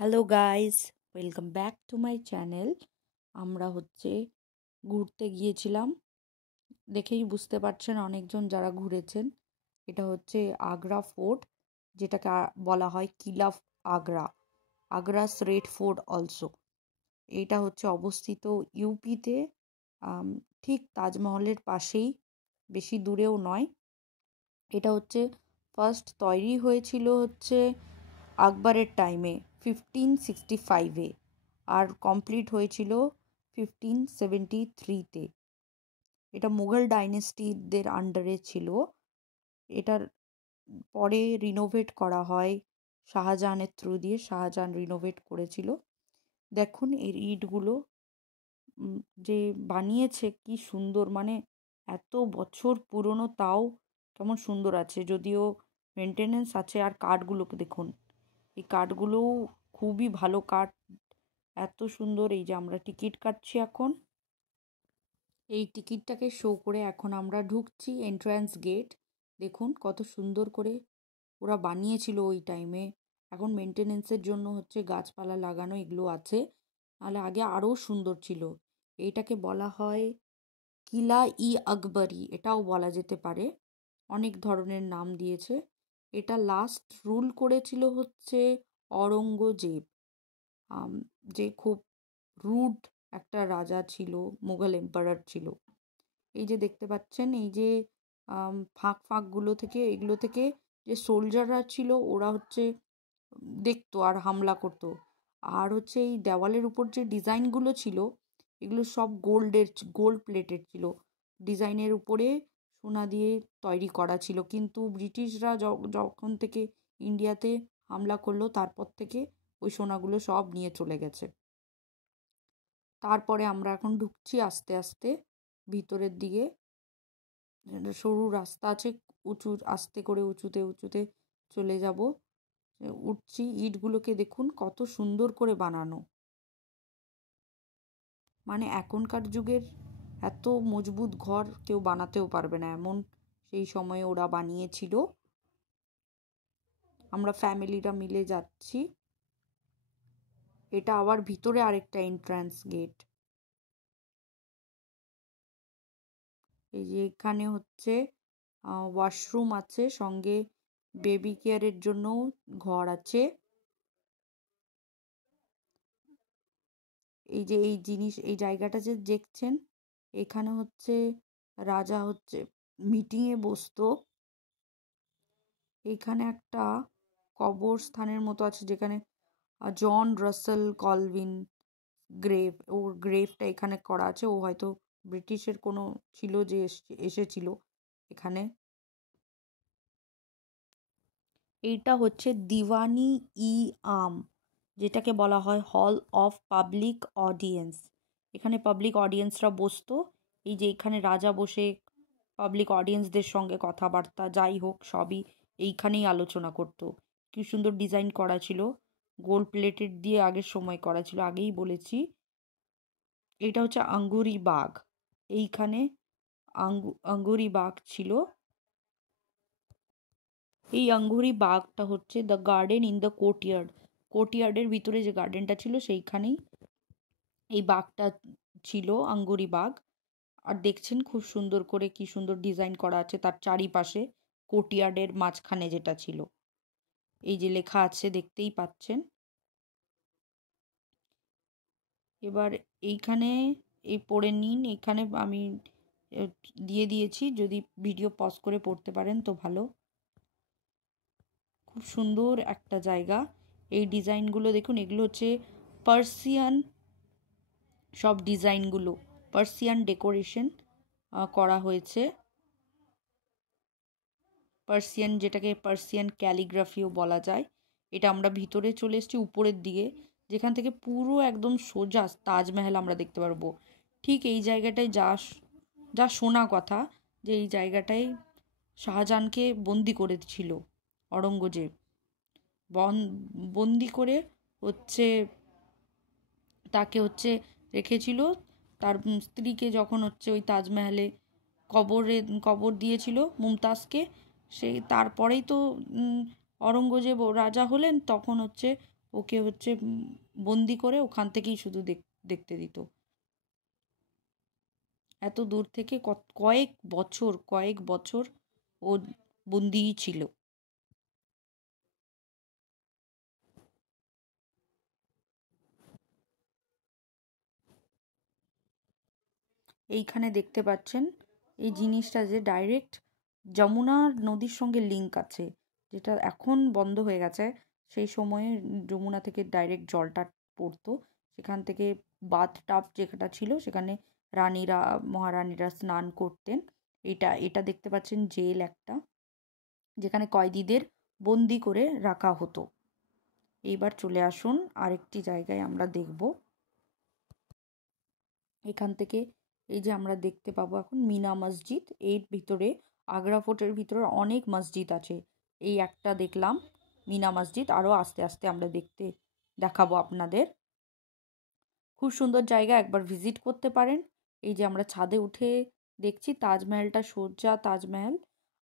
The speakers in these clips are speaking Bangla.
Hello guys, welcome back to my channel. আমরা ঘুরতে গিয়েছিলাম। দেখেই বুঝতে পারছেন অনেকজন যারা ঘুরেছেন। এটা আগ্রা ফোর্ট, যেটাকে বলা হয় কিলা আগ্রা, আগ্রাস রেড ফোর্ট অলসো। এটা অবস্থিত ইউপিতে, ঠিক তাজমহলের পাশেই, বেশি দূরেও নয়। এটা ফার্স্ট তৈরি হয়েছিল আকবরের টাইমে 1565-এ, আর কমপ্লিট হয়েছিল 1573-তে। এটা মুঘল ডাইনেস্টিদের আন্ডারে ছিল। এটার পরে রিনোভেট করা হয় শাহজাহানের থ্রু দিয়ে। শাহজাহান রিনোভেট করেছিল। দেখুন এর ইটগুলো যে বানিয়েছে, কি সুন্দর! মানে এত বছর পুরনো, তাও কেমন সুন্দর আছে। যদিও মেনটেনেন্স আছে। আর কাঠগুলোকে দেখুন, এই কাঠগুলোও খুবই ভালো কাঠ, এত সুন্দর। এই যে আমরা টিকিট কাটছি এখন, এই টিকিটটাকে শো করে এখন আমরা ঢুকছি। এন্ট্রান্স গেট দেখুন কত সুন্দর করে ওরা বানিয়েছিল ওই টাইমে। এখন মেনটেনেন্সের জন্য গাছপালা লাগানো এগুলো আছে, নাহলে আগে আরও সুন্দর ছিল। এইটাকে বলা হয় কিলা ই আকবরী, এটাও বলা যেতে পারে। অনেক ধরনের নাম দিয়েছে। এটা লাস্ট রুল করেছিল অরঙ্গজেব, যে খুব রুড একটা রাজা ছিল, মুঘল এম্পারার ছিল। এই যে দেখতে পাচ্ছেন, এই যে ফাঁক ফাঁকগুলো থেকে, এগুলো থেকে যে সোলজাররা ছিল, ওরা দেখতো আর হামলা করতো। আর এই দেওয়ালের উপর যে ডিজাইনগুলো ছিল, এগুলো সব গোল্ড প্লেটেড ছিল। ডিজাইনের উপরে সোনা দিয়ে তৈরি করা ছিল। কিন্তু ব্রিটিশরা যখন থেকে ইন্ডিয়াতে হামলা করলো, তারপর থেকে ওই সোনাগুলো সব নিয়ে চলে গেছে। তারপরে আমরা এখন ঢুকছি আস্তে আস্তে ভিতরের দিকে। সরু রাস্তা আছে, আস্তে করে উঁচুতে উঁচুতে চলে যাব। উঠছি। ইটগুলোকে দেখুন কত সুন্দর করে বানানো। মানে এখনকার যুগের এত মজবুত ঘর কেউ বানাতেও পারবে না, এমন সেই সময়ে ওরা বানিয়েছিল। আমরা ফ্যামিলিরা মিলে যাচ্ছি। এটা আবার ভিতরে আরেকটা এন্ট্রান্স গেট। এই যে এখানে ওয়াশরুম আছে, সঙ্গে বেবি কেয়ারের জন্য ঘর আছে। এই যে এই জায়গাটা যে দেখছেন, এখানে রাজা মিটিংয়ে বসতো। এখানে একটা কবরস্থানের মতো আছে, যেখানে জন রাসেল কলভিন ওর গ্রেভটা এখানে করা আছে। ও হয়তো ব্রিটিশের কোনো ছিল, যে এসেছিল এখানে। এইটা দিওয়ানি ই আম, যেটাকে বলা হয় হল অফ পাবলিক অডিয়েন্স। এখানে পাবলিক অডিয়েন্সরা বসতো। এই যে এখানে রাজা বসে পাবলিক অডিয়েন্সদের সঙ্গে কথাবার্তা যাই হোক সবই এইখানেই আলোচনা করতো। কি সুন্দর ডিজাইন করা ছিল, গোল্ড প্লেটেড দিয়ে আগের সময় করা ছিল, আগেই বলেছি। এটা আঙ্গুরি বাগ। এইখানে আঙ্গুরি বাগ ছিল। এই আঙ্গুরি বাগটা the garden in the courtyard. কোর্টইয়ার্ডের ভিতরে যে গার্ডেনটা ছিল, সেইখানেই এই বাগটা ছিল, আঙ্গুরি বাগ। আর দেখছেন খুব সুন্দর করে কি সুন্দর ডিজাইন করা আছে তার চারিপাশে, কোর্টইয়ার্ডের মাঝখানে যেটা ছিল। এই যে লেখা আছে দেখতেই পাচ্ছেন। এবার এইখানে এই পড়ে নিন। এখানে আমি দিয়ে দিয়েছি, যদি ভিডিও পজ করে পড়তে পারেন তো ভালো। খুব সুন্দর একটা জায়গা। এই ডিজাইনগুলো দেখুন, এগুলো পার্সিয়ান সব ডিজাইনগুলো, পার্সিয়ান ডেকোরেশন করা হয়েছে। পার্সিয়ান, যেটাকে পার্সিয়ান ক্যালিগ্রাফিও বলা যায়। এটা আমরা ভিতরে চলে এসেছি উপরের দিকে, যেখান থেকে পুরো একদম সোজা তাজমহল আমরা দেখতে পারবো। ঠিক এই জায়গাটায় যা শোনা কথা, যে এই জায়গাটায় শাহজাহানকে বন্দি করেছিল অরঙ্গজেব। বন্দি করে তাকে রেখেছিল। তার স্ত্রীকে যখন ওই তাজমহলে কবর দিয়েছিল মুমতাজকে, সেই তারপরেই তো অরঙ্গজেব রাজা হলেন। তখন ওকে হচ্ছে বন্দি করে ওখান থেকেই শুধু দেখতে দিত। এত দূর থেকে কয়েক বছর ও বন্দিই ছিল। এইখানে দেখতে পাচ্ছেন এই জিনিসটা যে ডাইরেক্ট যমুনা নদীর সঙ্গে লিঙ্ক আছে, যেটা এখন বন্ধ হয়ে গেছে। সেই সময়ে যমুনা থেকে ডাইরেক্ট জলটা পড়তো, সেখান থেকে বাথ টাব যেটা ছিল সেখানে রানীরা মহারানীরা স্নান করতেন। এটা দেখতে পাচ্ছেন জেল একটা, যেখানে কয়েদিদের বন্দি করে রাখা হতো। এইবার চলে আসুন আরেকটি জায়গায় আমরা দেখব। এখান থেকে এই যে আমরা দেখতে পাবো এখন মিনা মসজিদ। এর ভিতরে আগ্রা ফোর্টের ভিতরে অনেক মসজিদ আছে। এই একটা দেখলাম মিনা মসজিদ, আরও আস্তে আস্তে আমরা দেখাবো আপনাদের। খুব সুন্দর জায়গা, একবার ভিজিট করতে পারেন। এই যে আমরা ছাদে উঠে দেখছি তাজমহলটা, সোজা তাজমহল।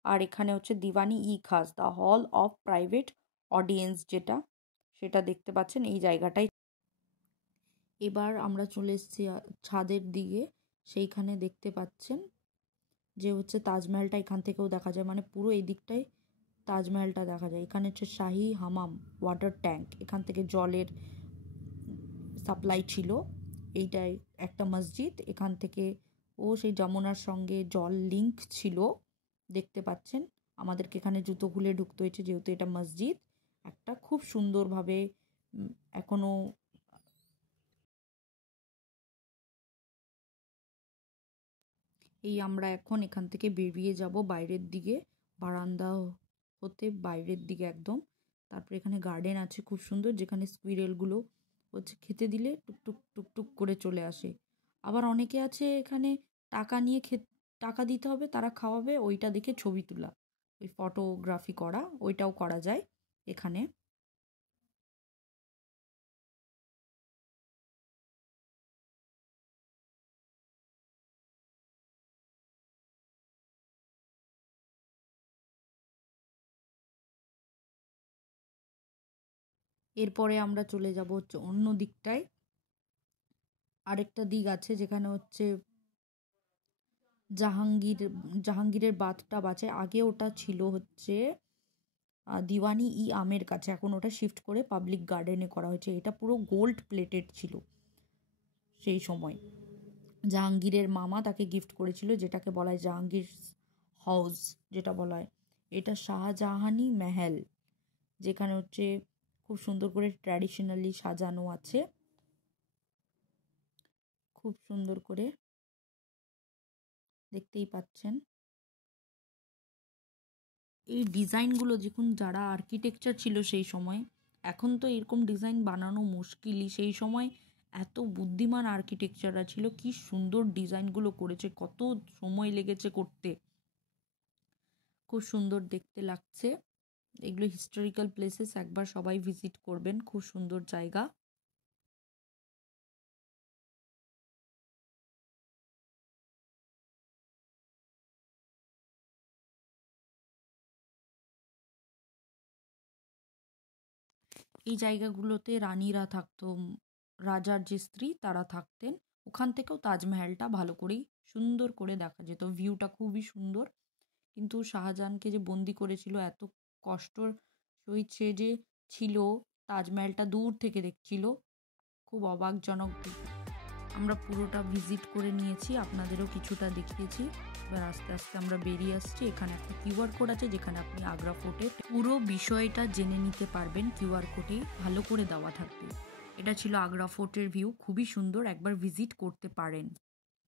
আর এখানে হচ্ছে দিওয়ানি ই খাস, the hall of private audience, সেটা দেখতে পাচ্ছেন এই জায়গাটাই। এবার আমরা চলে এসেছি ছাদের দিকে। সেইখানে দেখতে পাচ্ছেন যে হচ্ছে তাজমহলটা এখান থেকেও দেখা যায়, মানে পুরো এই দিকটায় তাজমহলটা দেখা যায়। এখানে হচ্ছে শাহি হামাম ওয়াটার ট্যাঙ্ক, এখান থেকে জলের সাপ্লাই ছিল। এইটাই একটা মসজিদ, এখান থেকে সেই যমুনার সঙ্গে জল লিঙ্ক ছিল। দেখতে পাচ্ছেন আমাদেরকে এখানে জুতো খুলে ঢুকতে হয়েছে, যেহেতু এটা মসজিদ। একটা খুব সুন্দরভাবে এখনো আমরা এখন এখান থেকে বেরিয়ে যাব বাইরের দিকে, বারান্দা হতে বাইরের দিকে একদম। তারপরে এখানে গার্ডেন আছে খুব সুন্দর, যেখানে স্কুইরেলগুলো হচ্ছে খেতে দিলে টুকটুক টুকটুক করে চলে আসে। আবার অনেকে আছে এখানে টাকা দিতে হবে, তারা খাওয়াবে, ওইটা দেখে ছবি তোলা, ওই ফটোগ্রাফি করা, ওইটাও করা যায় এখানে। এরপরে আমরা চলে যাব হচ্ছে অন্য দিকটায়। আরেকটা দিক আছে যেখানে হচ্ছে জাহাঙ্গীরের বাথটাব আছে। আগে ওটা ছিল হচ্ছে দিওয়ানি ই আমের কাছে, এখন ওটা শিফট করে পাবলিক গার্ডেনে করা হয়েছে। এটা পুরো গোল্ড প্লেটেড ছিল। সেই সময় জাহাঙ্গীরের মামা তাকে গিফট করেছিল, যেটাকে বলা হয় জাহাঙ্গীর হাউস, যেটা বলা হয়। এটা শাহজাহানি মেহেল, যেখানে হচ্ছে খুব সুন্দর করে ট্র্যাডিশনালি সাজানো আছে, খুব সুন্দর করে দেখতেই পাচ্ছেন। এই ডিজাইনগুলো দেখুন, যারা আর্কিটেকচার ছিল সেই সময়, এখন তো এরকম ডিজাইন বানানো মুশকিলই। সেই সময় এত বুদ্ধিমান আর্কিটেকচাররা ছিল, কি সুন্দর ডিজাইনগুলো করেছে, কত সময় লেগেছে করতে, খুব সুন্দর দেখতে লাগছে। এগুলো হিস্টোরিক্যাল প্লেসেস, একবার সবাই ভিজিট করবেন, খুব সুন্দর জায়গা। এই জায়গাগুলোতে রানীরা থাকতো, রাজার যে স্ত্রী তারা থাকতেন। ওখান থেকেও তাজমহলটা ভালো করেই সুন্দর করে দেখা যেত, ভিউটা খুবই সুন্দর। কিন্তু শাহজাহানকে যে বন্দি করেছিল, এত কষ্ট সইছে যে ছিল, তাজমহলটা দূর থেকে দেখছিল, খুব অবাকজনক। আমরা পুরোটা ভিজিট করে নিয়েছি, আপনাদেরও কিছুটা দেখিয়েছি। এবার আস্তে আস্তে আমরা বেরিয়ে আসছি। এখানে একটা কিউআর কোড আছে, যেখানে আপনি আগ্রা ফোর্টের পুরো বিষয়টা জেনে নিতে পারবেন, কিউআর কোডে ভালো করে দেওয়া থাকবে। এটা ছিল আগ্রা ফোর্টের ভিউ, খুবই সুন্দর, একবার ভিজিট করতে পারেন।